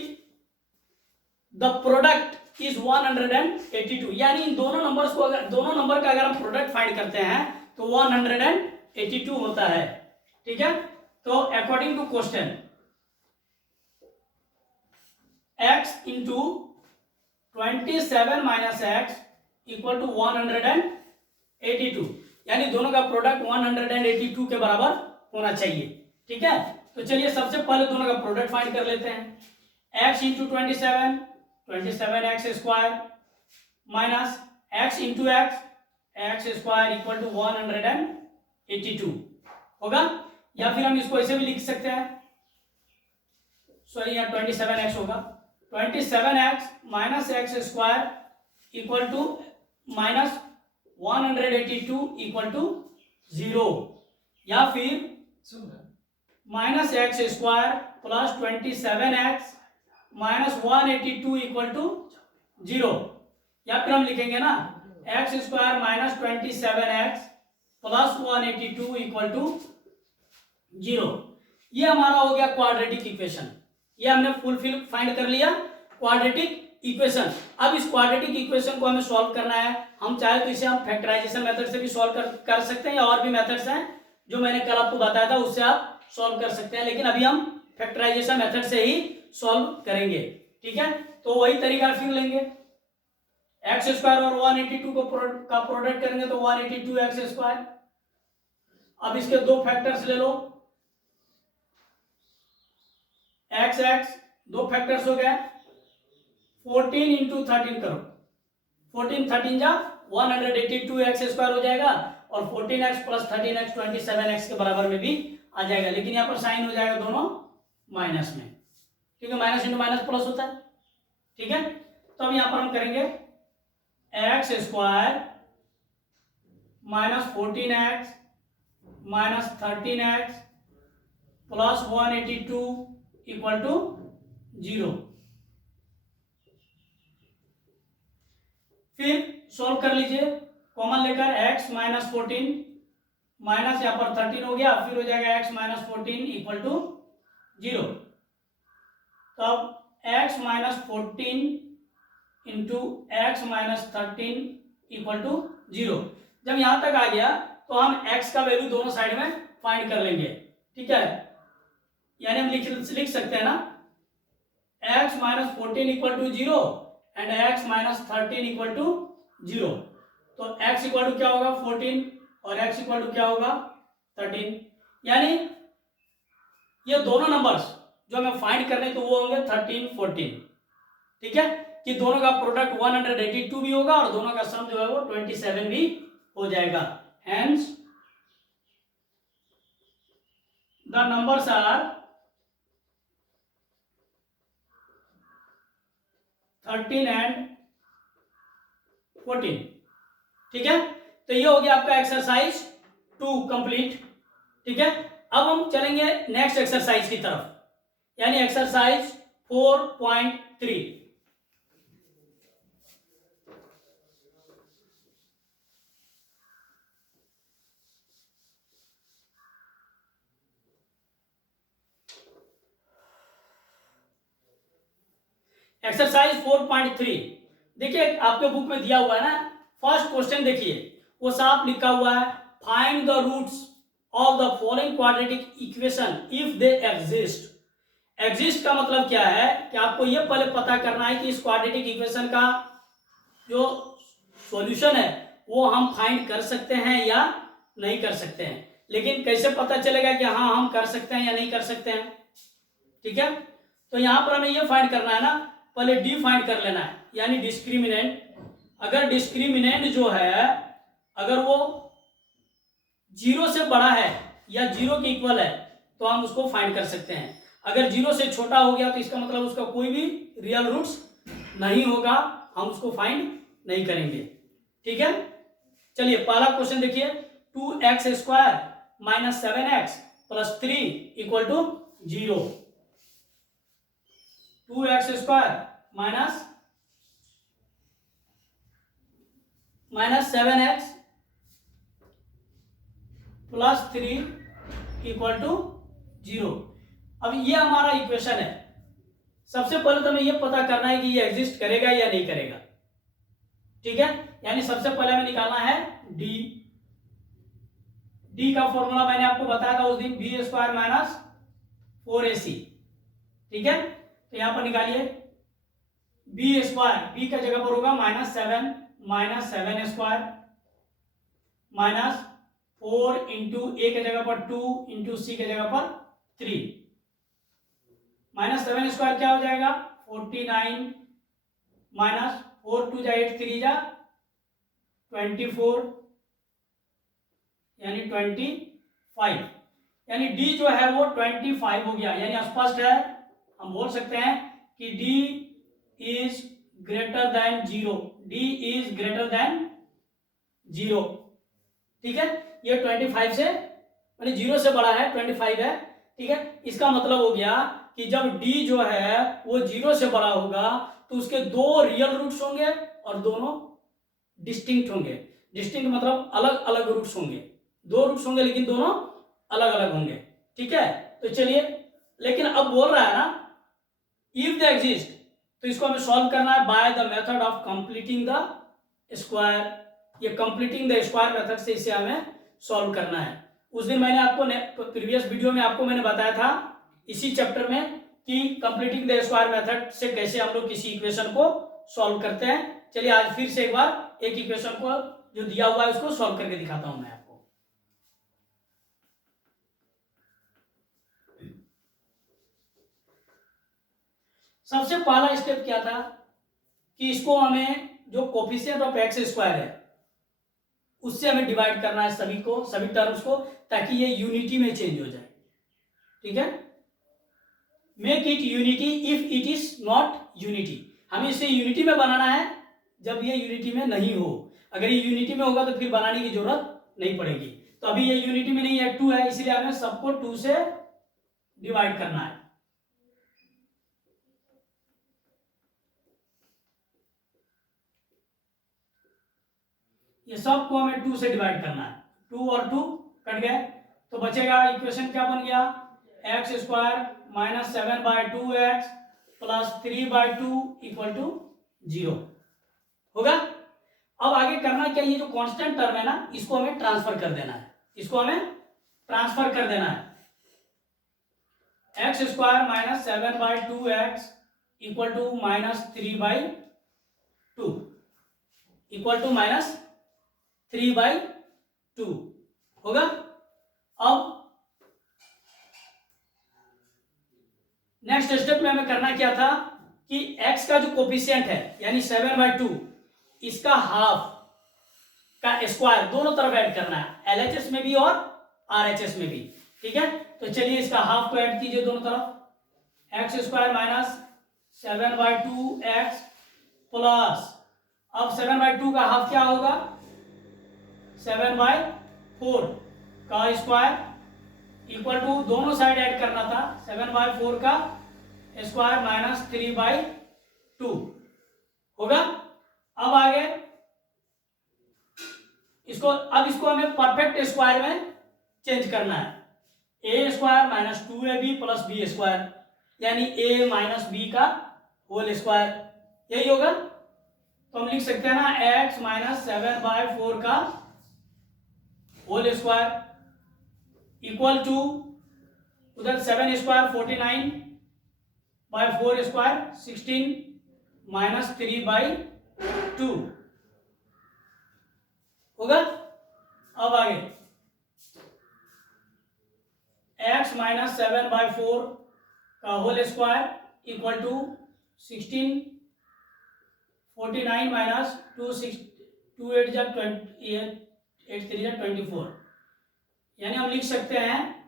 द प्रोडक्ट इज 182, यानी इन दोनों नंबर्स को अगर दोनों नंबर का अगर हम प्रोडक्ट फाइंड करते हैं तो 182 होता है, ठीक है। तो according to question x into 27 minus x equal to 182, यानी दोनों का प्रोडक्ट 182 के बराबर होना चाहिए, ठीक है। तो चलिए सबसे पहले दोनों का प्रोडक्ट फाइंड कर लेते हैं। x into 27 x square minus x into x square equal to 182 होगा। या फिर हम इसको ऐसे भी लिख सकते हैं, सॉरी यहाँ 27x होगा, 27x minus x square equal to minus 182 equal to 0, या फिर minus x square plus 27x minus 182 equal to 0, या फिर हम लिखेंगे ना x square minus 27x plus 182 equal to 0। ये हमारा हो गया क्वाड्रेटिक इक्वेशन, ये हमने फुलफिल फाइंड कर लिया क्वाड्रेटिक इक्वेशन। अब इस क्वाड्रेटिक इक्वेशन को हमें सॉल्व करना है। हम चाहे तो इसे हम फैक्टराइजेशन मेथड से भी सॉल्व कर सकते हैं, या और भी मेथड्स हैं जो मैंने कल आपको बताया था उससे आप सॉल्व कर सकते हैं, लेकिन अभी हम फैक्टराइजेशन मेथड से ही सॉल्व करेंगे, ठीक है। तो वही तरीका फिर लेंगे, एक्स स्क्वायर और 182 का प्रोडक्ट करेंगे तो 182 एक्स स्क्वायर। अब इसके दो फैक्टर्स ले लो, एक्स एक्स दो फैक्टर्स हो गया, 14 इंटू 13 करो, 14 13 जा 182 एक्स स्क्वायर हो जाएगा, और 14x प्लस 13x 27x के बराबर में भी आ जाएगा, लेकिन यहाँ पर साइन हो जाएगा दोनों माइनस में, क्योंकि माइनस इंटू माइनस प्लस होता है, ठीक है। तो अब यहाँ पर हम करेंगे x square minus 14x minus 13x plus 182 equal to 0। फिर सॉल्व कर लीजिए, कॉमन लेकर x माइनस 14 माइनस यहाँ पर 13 हो गया, फिर हो जाएगा x माइनस 14 इक्वल टू 0। तब x minus 14 into x minus 13 equal to 0। जब यहां तक आ गया तो हम x का वैल्यू दोनों साइड में फाइंड कर लेंगे, ठीक है। यानी हम लिख सकते हैं ना x minus 14 equal to 0 and x minus 13 equal to 0। तो x इक्वल टू क्या होगा 14 और x इक्वल टू क्या होगा 13, यानी ये दोनों नंबर्स जो हमें फाइंड करने तो वो होंगे 13 14, ठीक है, कि दोनों का प्रोडक्ट 182 भी होगा और दोनों का सम जो है वो 27 भी हो जाएगा। Hence the numbers are 13 and 14, ठीक है। तो ये हो गया आपका एक्सरसाइज 2 कंप्लीट, ठीक है। अब हम चलेंगे नेक्स्ट एक्सरसाइज की तरफ, यानी एक्सरसाइज 4.3। एक्सरसाइज 4.3 देखिए आपके बुक में दिया हुआ है ना, फर्स्ट क्वेश्चन देखिए, वो साफ लिखा हुआ है, find the roots of the following quadratic equation if they exist. Exist का मतलब क्या है कि आपको ये पहले पता करना है कि इस क्वाड्रेटिक इक्वेशन का जो सॉल्यूशन है वो हम फाइंड कर सकते हैं या नहीं कर सकते हैं। लेकिन कैसे पता चलेगा कि हाँ हम कर सकते हैं या नहीं कर सकते हैं, ठीक है। तो यहां पर हमें ये फाइंड करना है ना, पहले डी फाइंड कर लेना है, यानी डिस्क्रिमिनेंट। अगर डिस्क्रिमिनेंट जो है अगर वो 0 से बड़ा है या 0 के इक्वल है तो हम उसको फाइंड कर सकते हैं। अगर 0 से छोटा हो गया तो इसका मतलब उसका कोई भी रियल रूट्स नहीं होगा, हम उसको फाइंड नहीं करेंगे, ठीक है। चलिए पहला क्वेश्चन देखिए, 2x² minus 7x plus 3 equal to 0। 2x² minus 7x plus 3 equal to 0। अब ये हमारा इक्वेशन है। सबसे पहले तो हमें ये पता करना है कि ये एग्जिस्ट करेगा या नहीं करेगा, ठीक है। यानी सबसे पहले हमें निकालना है डी। डी का फॉर्मूला मैंने आपको बताया था उस दिन, b² माइनस 4ac, ठीक है। तो यहां पर निकालिए b², b का जगह पर होगा -7 माइनस 7² माइनस 4 इंटू ए के जगह पर 2 इंटू सी के जगह पर 3 -7² क्या हो जाएगा 49 माइनस 4 2 जा 8 3 जा 24 यानी 25, यानी डी जो है वो 25 हो गया। यानी स्पष्ट है, हम बोल सकते हैं कि D is greater than 0, D is greater than 0, ठीक है। ये 25 से यानी 0 से बड़ा है, 25 है, ठीक है। इसका मतलब हो गया कि जब डी जो है वो 0 से बड़ा होगा तो उसके दो रियल रूट्स होंगे और दोनों डिस्टिंक्ट होंगे। डिस्टिंक्ट मतलब अलग अलग रूट्स होंगे, दो रूट्स होंगे लेकिन दोनों अलग अलग होंगे, ठीक है। तो चलिए, लेकिन अब बोल रहा है ना इफ द एग्जिस्ट, तो इसको हमें सॉल्व करना है by the method of completing the square. ये कंप्लीटिंग द स्क्वायर मेथड से इसे हमें सॉल्व करना है। उस दिन मैंने आपको प्रीवियस वीडियो में आपको मैंने बताया था इसी चैप्टर में कि कंप्लीटिंग द स्क्वायर मेथड से कैसे हम लोग किसी इक्वेशन को सॉल्व करते हैं। चलिए आज फिर से एक बार एक इक्वेशन को जो दिया हुआ है उसको सॉल्व करके दिखाता हूं मैं आपको। सबसे पहला स्टेप क्या था कि इसको हमें जो कोफिशिएंट ऑफ x² है उससे हमें डिवाइड करना है सभी को, सभी टर्म्स को, ताकि ये यूनिटी में चेंज हो जाए, ठीक है। Make it unity if it is not unity, हमें इसे यूनिटी में बनाना है जब ये यूनिटी में नहीं हो। अगर ये यूनिटी में होगा तो फिर बनाने की जरूरत नहीं पड़ेगी। तो अभी ये यूनिटी में नहीं है, 2 है, इसलिए हमें सबको 2 से डिवाइड करना है। ये सबको हमें 2 से डिवाइड करना है। 2 और 2 कट गए तो बचेगा, इक्वेशन क्या बन गया x² minus 7/2x plus 3/2 equal to 0 होगा। अब आगे करना क्या, ये जो कांस्टेंट टर्म है ना इसको हमें ट्रांसफर कर देना है, इसको हमें ट्रांसफर कर देना है। x² minus 7/2x equal to -3/2 equal to -3/2 होगा। अब नेक्स्ट स्टेप में हमें करना क्या था कि x का जो कोफिशिएंट है यानी 7/2 इसका हाफ का स्क्वायर दोनों तरफ ऐड करना है, LHS में भी और RHS में भी, ठीक है। तो चलिए इसका हाफ को ऐड कीजिए दोनों तरफ, x² माइनस 7/2x प्लस, अब 7/2 का हाफ क्या होगा 7/4 का स्क्वायर इक्वल टू, दोनों साइड ऐड करना था, 7/4 का स्क्वायर माइनस 3/2 होगा। अब आगे इसको हमें परफेक्ट स्क्वायर में चेंज करना है, a² minus 2ab plus b² यानी a माइनस b का होल स्क्वायर, यही होगा। तो हम लिख सकते हैं ना x माइनस 7/4 का होल स्क्वायर इक्वल टू उधर 7 स्क्वायर 49/4 स्क्वायर 16 माइनस 3/2 होगा। अब आगे x माइनस 7/4 का whole square equal to 16 49 minus 2 8 जा 8 3 जा 24, यानी हम लिख सकते हैं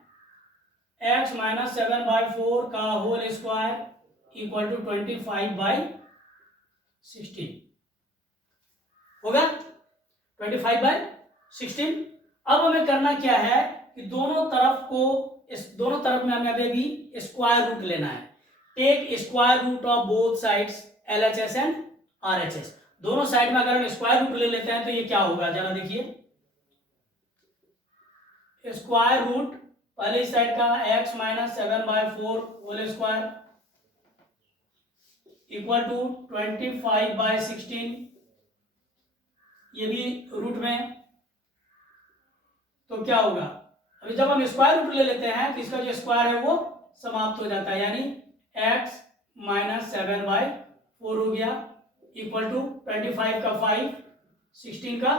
x माइनस 7/4 का होल स्क्वायर इक्वल टू 25/16 होगा, 25/16। अब हमें करना क्या है कि दोनों तरफ में हमें अभी भी स्क्वायर रूट लेना है। Take square root of both sides LHS and RHS। दोनों साइड में अगर हम स्क्वायर रूट ले लेते हैं तो ये क्या होगा, जरा देखिए। स्क्वायर रूट पहले साइड का x minus 7/4 whole square equal to 25/16, ये भी रूट में, तो क्या होगा, अभी जब हम स्क्वायर रूट ले लेते हैं तो इसका जो स्क्वायर है वो समाप्त हो जाता है, यानी x माइनस 7/4 हो गया इक्वल टू 25 का 5 16 का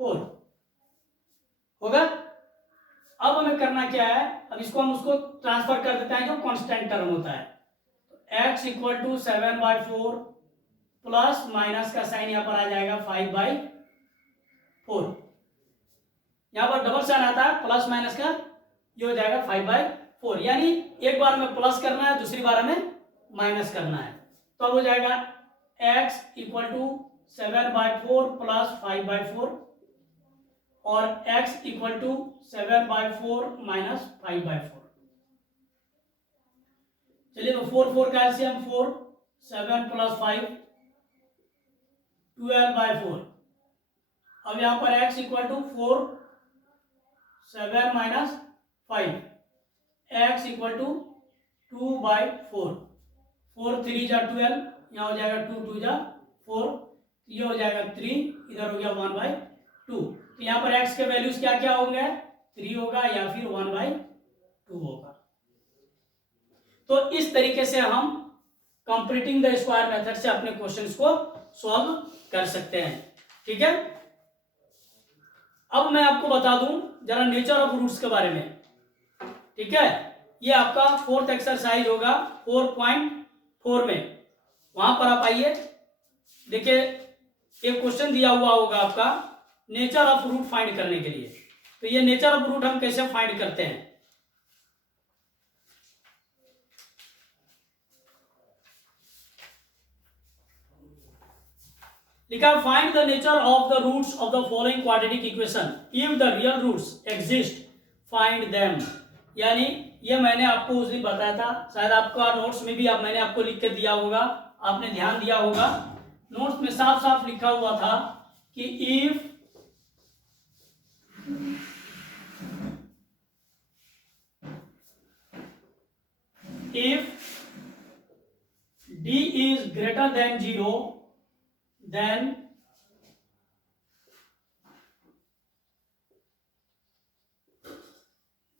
4 होगा। अब हमें करना क्या है, अब इसको हम उसको ट्रांसफर कर देते हैं जो कांस्टेंट टर्म होता है। x equal to 7/4 plus minus का साइन यहाँ पर आ जाएगा 5/4, यहाँ पर डबल साइन आता है प्लस माइनस का, ये हो जाएगा 5/4, यानी एक बार में प्लस करना है दूसरी बार में माइनस करना है। तो अब हो जाएगा x इक्वल टू 7/4 प्लस 5/4 और x इक्वल टू 7/4 माइनस 5/4। चलिए तो 4 का एलसीएम 4, 7 प्लस 5 12/4। अब यहां पर x equal to 4 7 minus 5, x equal to 2/4, 4 3 जा 12, यहाँ हो जाएगा 2 2 जा 4, ये हो जाएगा 3, इधर हो गया 1/2। तो यहाँ पर x के वैल्यूज क्या क्या होंगे, 3 होगा या फिर 1/2 होगा। तो इस तरीके से हम कंप्लीटिंग द स्क्वायर मेथड से अपने क्वेश्चंस को सॉल्व कर सकते हैं, ठीक है। अब मैं आपको बता दूं जरा नेचर ऑफ रूट्स के बारे में, ठीक है। ये आपका 4th एक्सरसाइज होगा 4.4 में, वहां पर आप आइए, देखिए एक क्वेश्चन दिया हुआ होगा आपका नेचर ऑफ रूट फाइंड करने के लिए। तो ये नेचर ऑफ रूट हम कैसे फाइंड करते हैं, लिखा find the nature of the roots of the following quadratic equation if the real roots exist find them. यानी ये मैंने आपको उस दिन बताया था, शायद आपका नोट्स में भी मैंने आपको लिख के दिया होगा, आपने ध्यान दिया होगा। नोट्स में साफ साफ लिखा हुआ था कि if d is greater than 0 then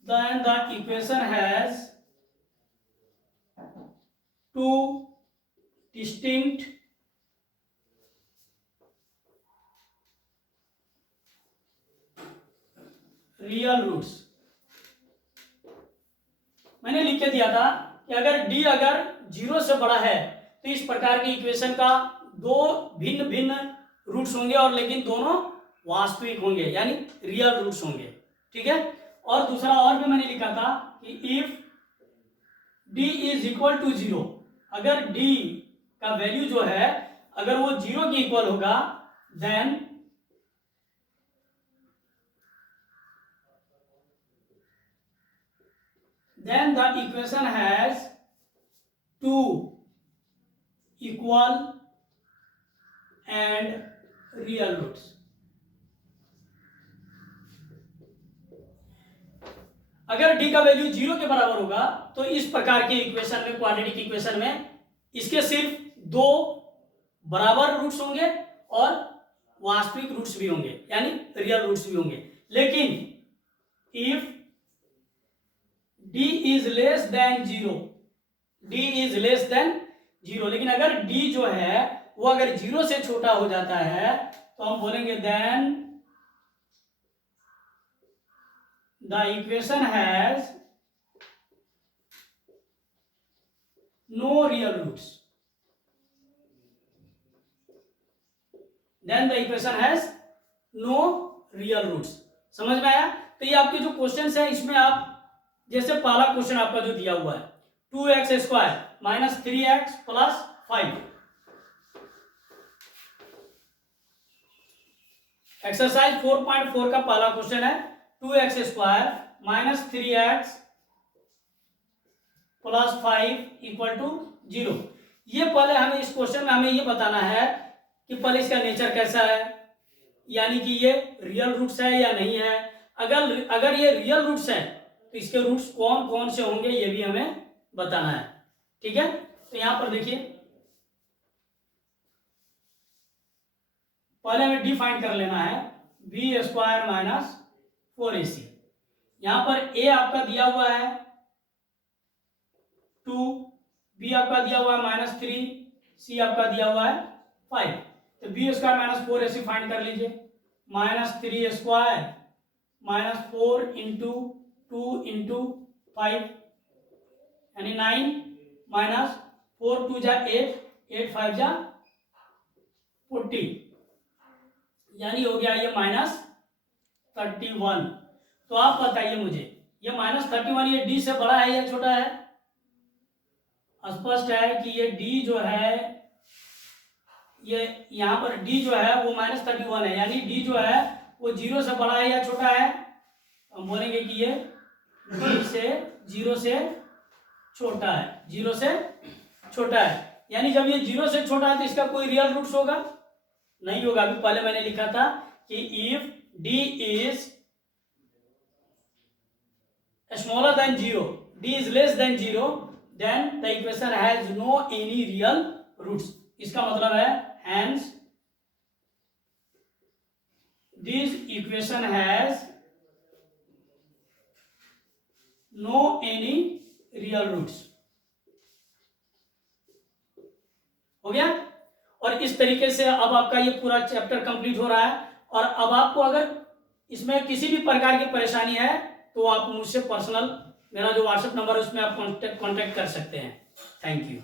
the equation has two distinct real roots. मैंने लिख के दिया था कि अगर d अगर 0 से बड़ा है तो इस प्रकार की इक्वेशन का दो भिन्न भिन्न रूट्स होंगे, और लेकिन दोनों वास्तविक होंगे यानी रियल रूट्स होंगे, ठीक है। और दूसरा और भी मैंने लिखा था कि if d is equal to 0, अगर d का वैल्यू जो है अगर वो 0 के इक्वल होगा then the equation has two equal and real roots। अगर d का वैल्यू 0 के बराबर होगा तो इस प्रकार के इक्वेशन में, क्वाड्रेटिक इक्वेशन में इसके सिर्फ दो बराबर रूट्स होंगे और वास्तविक रूट्स भी होंगे, यानी रियल रूट्स भी होंगे। लेकिन if d is less than 0, d is less than 0, लेकिन अगर d जो है वो अगर 0 से छोटा हो जाता है तो हम बोलेंगे then the equation has no real roots, then the equation has no real roots. समझ में आया? तो ये आपके जो क्वेश्चंस है इसमें आप जैसे पहला क्वेश्चन आपका जो दिया हुआ है 2x square minus 3x plus 5, exercise 4.4 का पहला क्वेश्चन है 2x square minus 3x plus 5 equal to 0। ये पहले हमें इस क्वेश्चन में हमें ये बताना है कि पहले इसका नेचर कैसा है, यानी कि ये रियल रूट्स है या नहीं है। अगर ये रियल रूट्स है तो इसके रूट्स कौन कौन से होंगे ये भी हमें बताना है। ठीक है, तो यहां पर देखिए पहले हमें डिफाइन कर लेना है बी स्क्वायर माइनस 4ac। यहां पर a आपका दिया हुआ है 2, b आपका दिया हुआ है माइनस 3, c आपका दिया हुआ है 5। तो B square minus 4ac find कर लीजिए। Minus 3 square minus 4 into 2 into 5 यानी 9 माइनस 4 2 जा 8, 8 5 जा 40, यानी हो गया ये माइनस 31। तो आप बताइए मुझे ये माइनस 31 ये d से बड़ा है या छोटा है? स्पष्ट है कि ये d जो है ये यहाँ पर d जो है वो माइनस 31 है, यानी d जो है वो 0 से बड़ा है या छोटा है? हम बोलेंगे कि ये d से 0 से छोटा है, 0 से छोटा है। यानी जब ये 0 से छोटा है तो इसका कोई रियल रूट्स होगा? नहीं होगा। अभी पहले मैंने लिखा था कि if d is smaller than 0, d is less than 0, then the equation has no any real roots. इसका मतलब है hence this equation has no any real roots। हो गया? और इस तरीके से अब आपका ये पूरा चैप्टर कंप्लीट हो रहा है। और अब आपको अगर इसमें किसी भी प्रकार की परेशानी है तो आप मुझसे पर्सनल मेरा जो व्हाट्सएप नंबर है उसमें आप कांटेक्ट कर सकते हैं। Thank you.